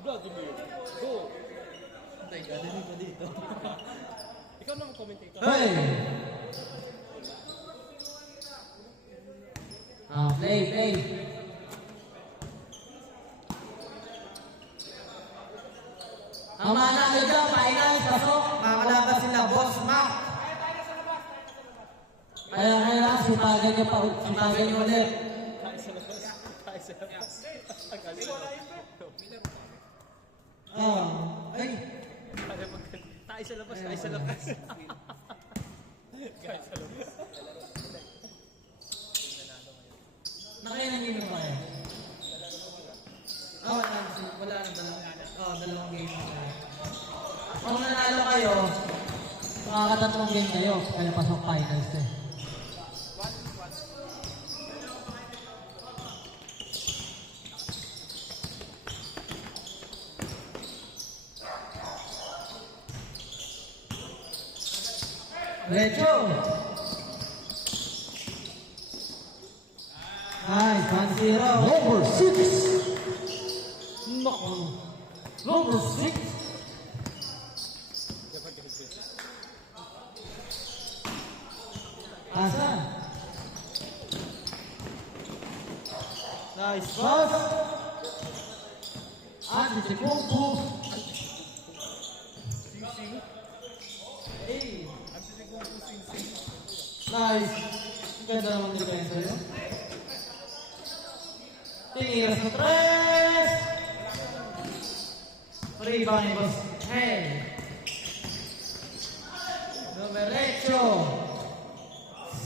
Vladimir, go! Teka, dali pa dito. Ikaw na mag-commentator. Hey! Play. Ang manalo dyan, finals, pasok. Makakalaban sila, Boss Mac. Kaya sipagan niyo pa, sipagan niyo ulit. Tayo sa labas. Ay. Tayo sa labas. Tayo sa labas. Nakailan yun ba eh? Wala na dalawang game na kayo. Kung nanalo kayo, makakatatlong game kayo, kaya pasok finals eh. Lecho! Nice, 1-0. Number 6. No. Number 6. Asan? Nice pass. Andi si Kumpu. Hey. Nice. Ganda naman depensa yun. Tiniras na tres! Rebound ni Boss Hell. Numerecho.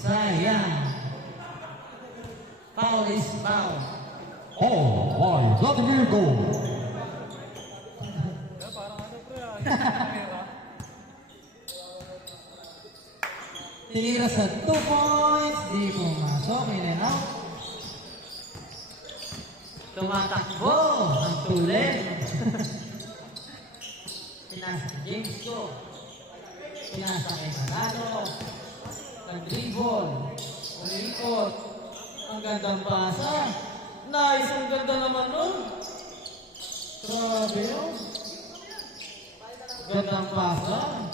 Sayang. Foul is foul. Oh my Vladimir goal. Tiniras sa 2 points. Di pumasok. In and out. Tumatakbo ang tulen. Pinasa kay James ko. Pinasa kay Manalo. Nag-dribble. Umikot. Ang gandang pasa. Nice! Ang ganda naman nun. Grabe yun. Gandang pasa.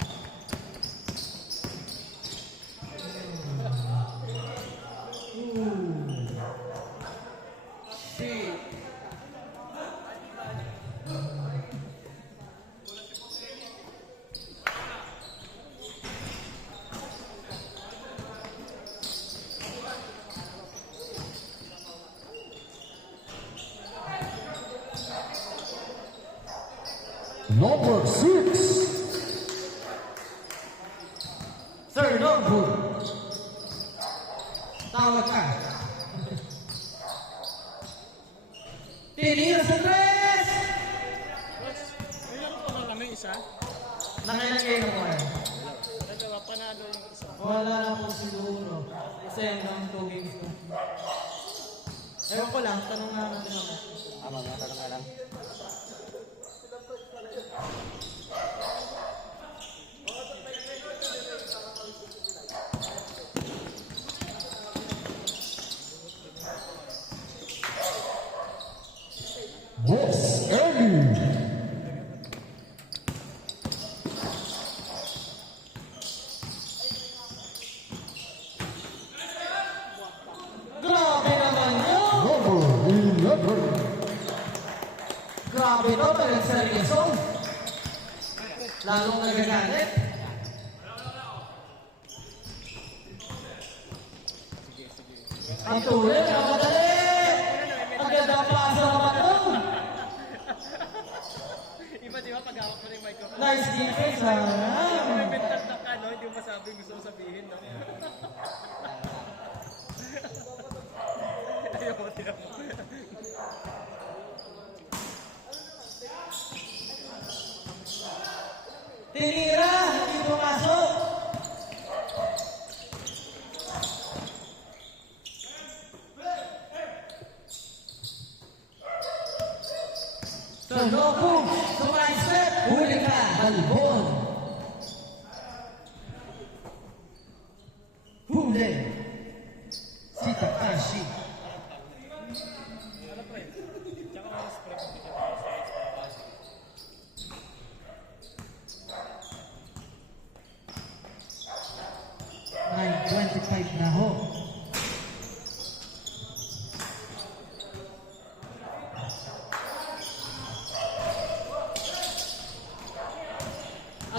Shit. Number 6. Third on board. Tawag ka. Tinira sa tres! Ilan pa lang kami isa? Nakailan kayo mo eh? Dalawa, panalo yung isa. Wala na po siguro. Kasi yan lang 2 games ko. Ewan ko lang, tanong nga natin ako. Tanong nga lang. Boss Eddie. Grabe naman yun! Number 11. Grabe to, talagang seryoso. Lalong nagagalit. Ang tuloy, namadali! Ang ganda ang pasa naman nun! Iba di ba pag hawak mo na yung microphone? Nice defense, ha? May mental na ka, no? Hindi mo masabi gusto mo sabihin, no? Ayaw mo, tiyan mo. Tinira, hindi pumasok. Sanoku, sumaisip, huli ka, Balbon. Huli, si Takashi.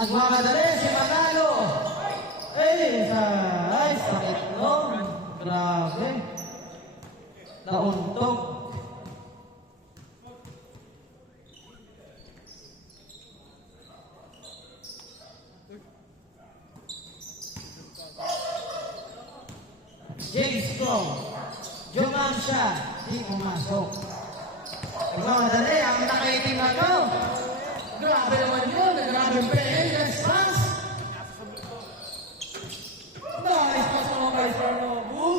Nagmamadali si Manalo. Ay, sakit nun. Grabe. Nauntog. James Strong. Juman siya. Di pumasok. Nagmamadali ang nakaitim na ko. Grabe naman yun. Grabe yung PL. Yes, pass. Nice pass naman kay Sarnobu.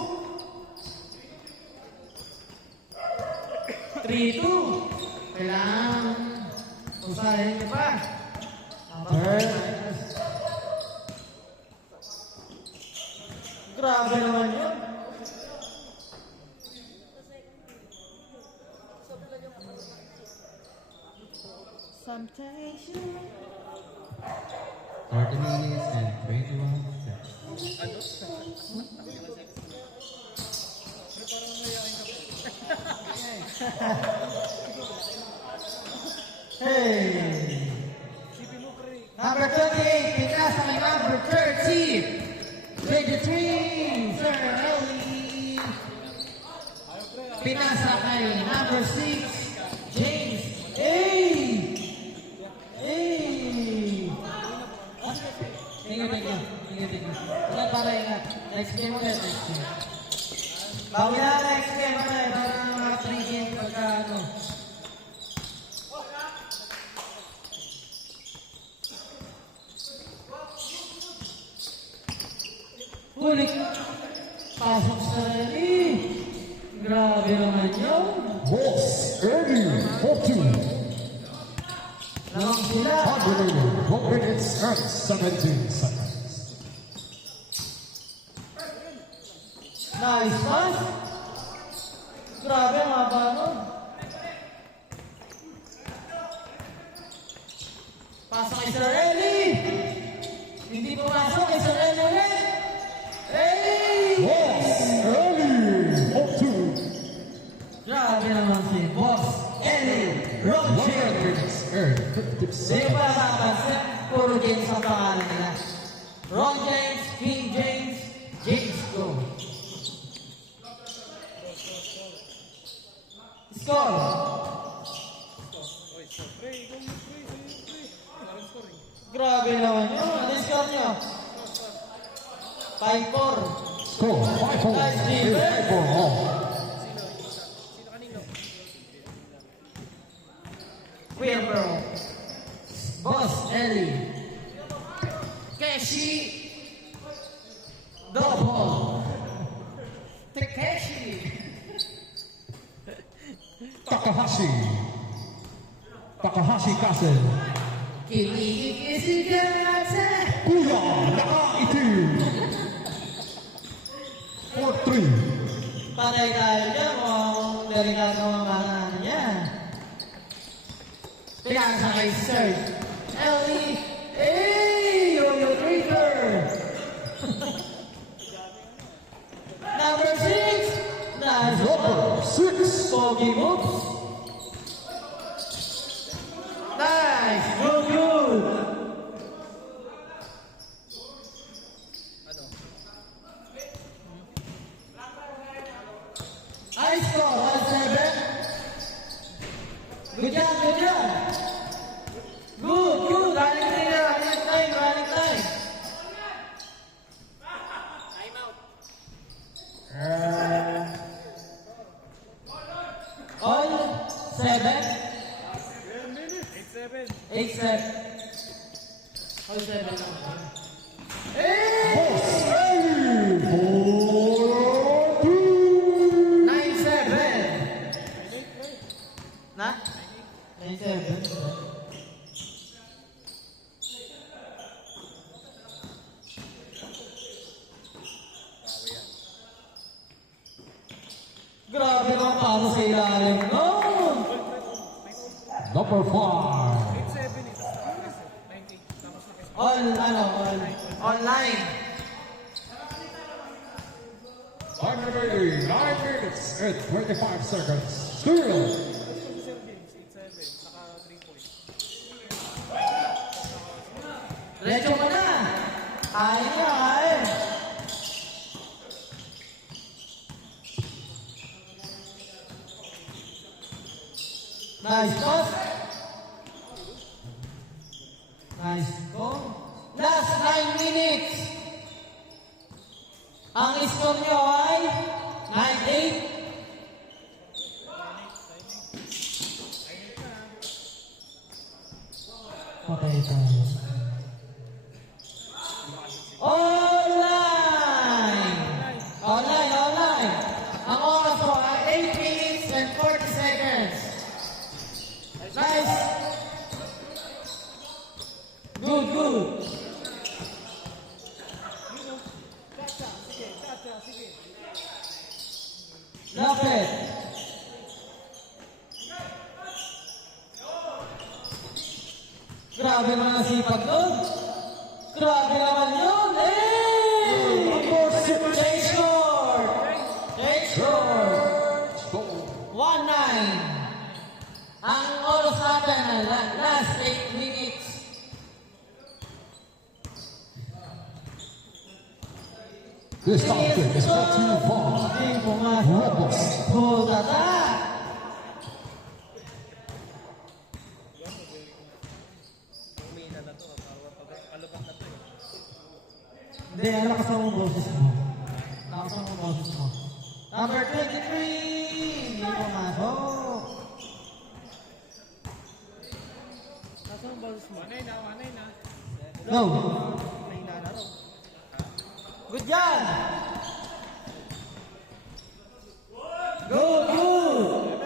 3-2. Kailangan usahin niyo pa. Grabe naman yun. Sometimes you 30 minutes and 21 seconds. Hey! Number 28, Pinas sa may number 30. 23, Sir Ellie. Pinasa kay number 6, James. Hey! Thank you. Ingat para ingat. Next game ulit, next game. Bawi na next game ulit. Para mga 3 game pagka ano. Huli. Pasok sa rally. Grabe naman yun. Boss Eddie, 14. Lang sila. Tabulated 12 minutes and 17 seconds. Nice pass. Grabe ang haba nun. Pasok kay Sir Ellie. Hindi pumasok kay Sir Ellie ulit. Hey! Boss Eddie, 14. Grabe naman si Boss Ellie Roger. 11 minutes and 50 Hindi seconds. pa nakapansin, puro James ang pangalan nila. Ron James, King James, James Go. Score. Grabe naman yun. Ano yung score nyo? 5-4. Score 5-4. Nice Is defense. overall. Wilbur. Boss Ellie. Keshi. Double. Takeshi. Takahashi. Takahashi Castle. Kimi Isigate. Kuya Nakaitim. 4-3. Panay tayo dyan kung delikado ang mga niya. Pinasa kay Sir Ellie. Hey! Yo-yo trigger! Number 6. Nice Number one. 6. Pogi moves. Nice. Good, good. High score, 1-7. Good job, good job. Good, good. Running time. All 7. 8-7. All 7. Hey! Boss Eddie, 14. 9-7. Na? 9-7. Grabe kang para sa ilalim. No! Number 5. Online. Finally, 9 minutes and 25 seconds. Still. Diretso ka na. Ay. Nice pass. Nice goal. Last 9 minutes. Ang score nyo ay 9-8. Patay tayo. Online. Ang oras po ay 8 minutes and 40 seconds. Nice. Good. Lapit. Grabe naman ang sipag doon. Grabe naman yun. Change score. 1-9. Ang oras natin, last 8 minutes. This option is brought to you by Rebels. Umina na to. Palaban na to eh. Hindi, lakas mo ang boses mo. Lakas mo ang boses mo. Number 23! Hindi pumasok. Nasa ang balls mo? Manay na. Go! Mahina na to. Good yan! Good!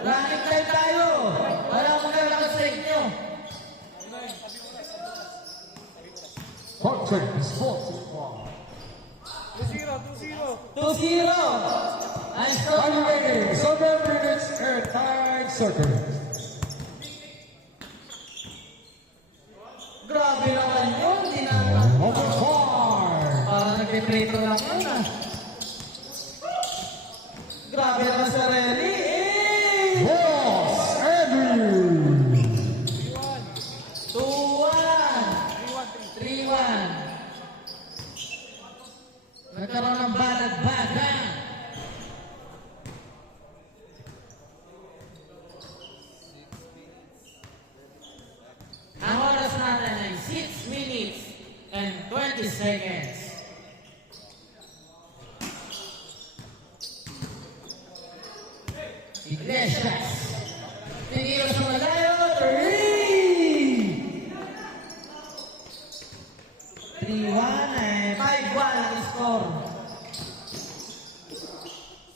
Running time tayo! Wala akong kailangan sa inyo. Punching is brought to you by 2-0. 2-0! Nice to Time remaining 7 minutes and 9 seconds. Grabe naman yun! Di na Number 5. parang nagpiprito lang yun ah. Grabe naman sa rally. Ross Andrews. 2-1. 3-1. Nagkaroon ng balag-bagang. Ang oras natin ay 6 minutes and 20 seconds. Iglesias. Tingin sa malayo. 3-1 eh. 5-1 ang score.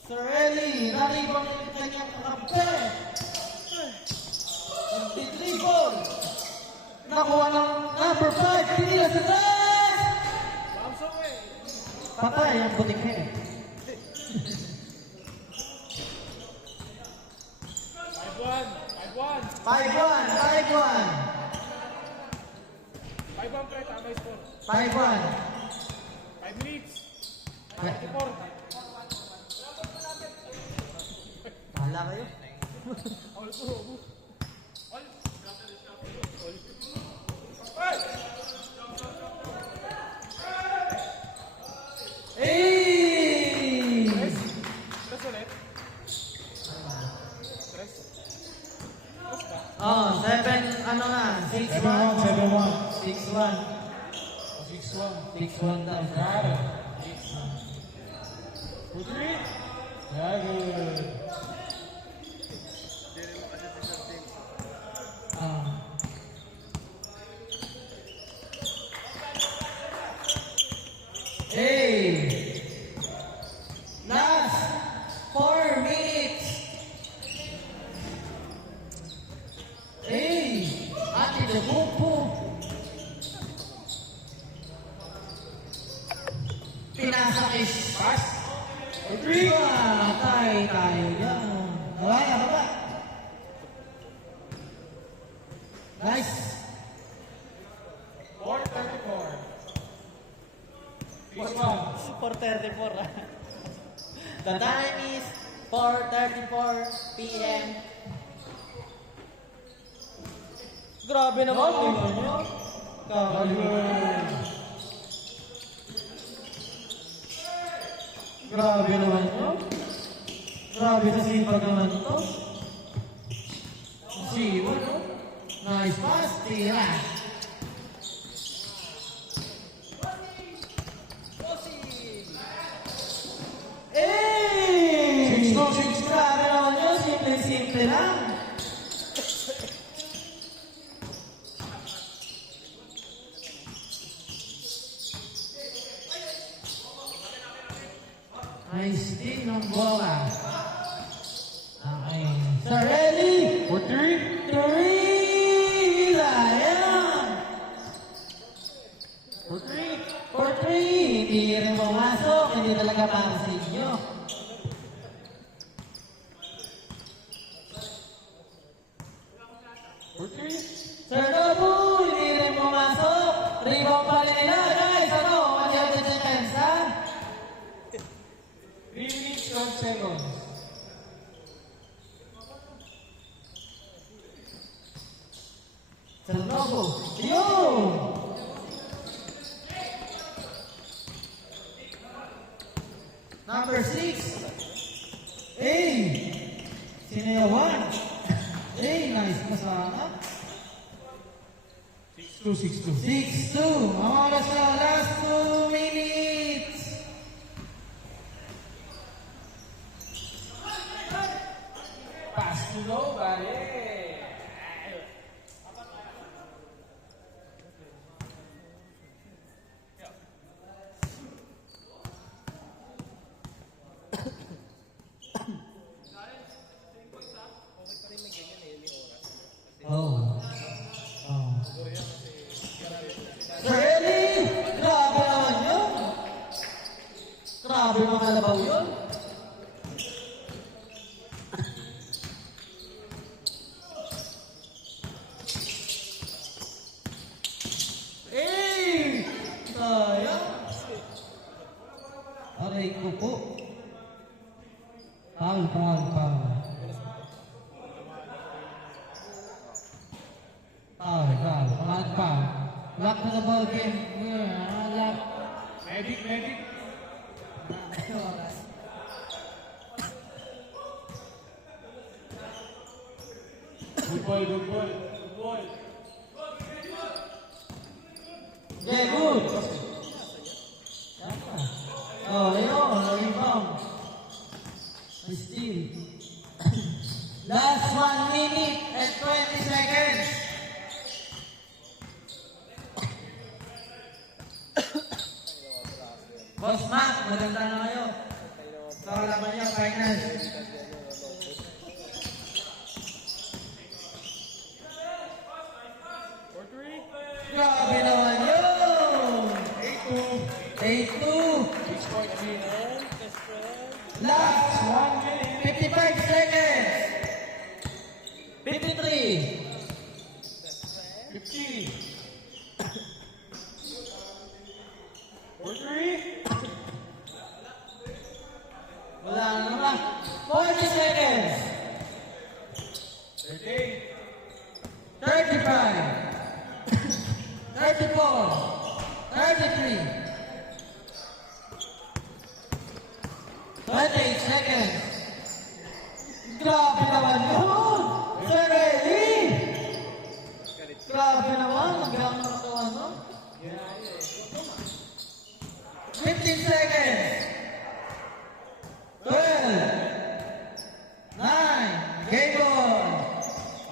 Sorelli, naribang yung kanyang kakampi. Triple. Nakuha ng number 5. Pinila sa tres. Bamsok eh. Patay ang butik niya eh. 5-1. 5-1 pre, tama yung score. 5-1. 5 minutes. 4. Bahala kayo. All po. All. Hey! Tres ulit. Tres. Tres ba? Oh, 7, ano na, 6-1. 6-1 daw. Hey! Last 4 minutes. Hey! Ate de Bupo. Pinasakis. Pass. Patay tayo dyan. Nawaya ka ba? Nice. 4-34. 4:34. The time is 4:34 p.m. Grabe naman. Tingnan nyo. Grabe. pa naman ito. Siwa, no? Nice pass, tira. Eh! 6-2. Grabe naman yun, simple-simple lang. Nice din ng bola. Okay. Sarelli! For three. Three! Sayang! For three. For three! Hindi rin pumasok. Hindi talaga para sa inyo. For three. Sir Nobu! Hindi rin pumasok. Rebound pa rin nila. Guys, ano? Magyan din sa pensa. 3 minutes 12 seconds. Sir Nobu. Yun! Number 6. Hey! Sino yung 1? Hey, nice masama. 6-2. 6-2. Ang oras na last 2 minutes. Pass to nobody. Oh. Sir Eli! Grabe naman yun. Grabe mga kalabaw yun. Eh! Sayang. Aray ko po. Foul. Foul. Lock na the ball game. Lock. Medic. Good ball. Yeah, good. Oh, ayun, rebound. Steal. Last 1 minute and 20 seconds. Boss Mac, maganda na kayo. Para laban niyo, finals. Grabe naman yun! 8-2. Last 1 minute. 55 seconds. 53. 50. For three. Wala na naman. 40 seconds. 38. 35. 34. 33. 28 seconds. Grabe naman yun! Sir Eli! Grabe naman. Hanggang nakakuha nun. 15 seconds. 12. 9. Game on.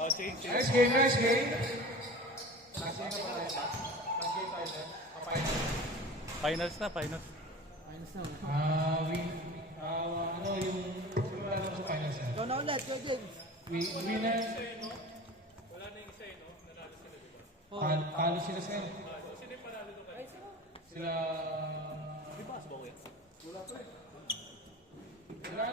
Nice game. Finals na. Yung simula na sa finals na. Go na ulit, go James. Winner. Talo sila sir. Sila... Wala pa eh. Wala,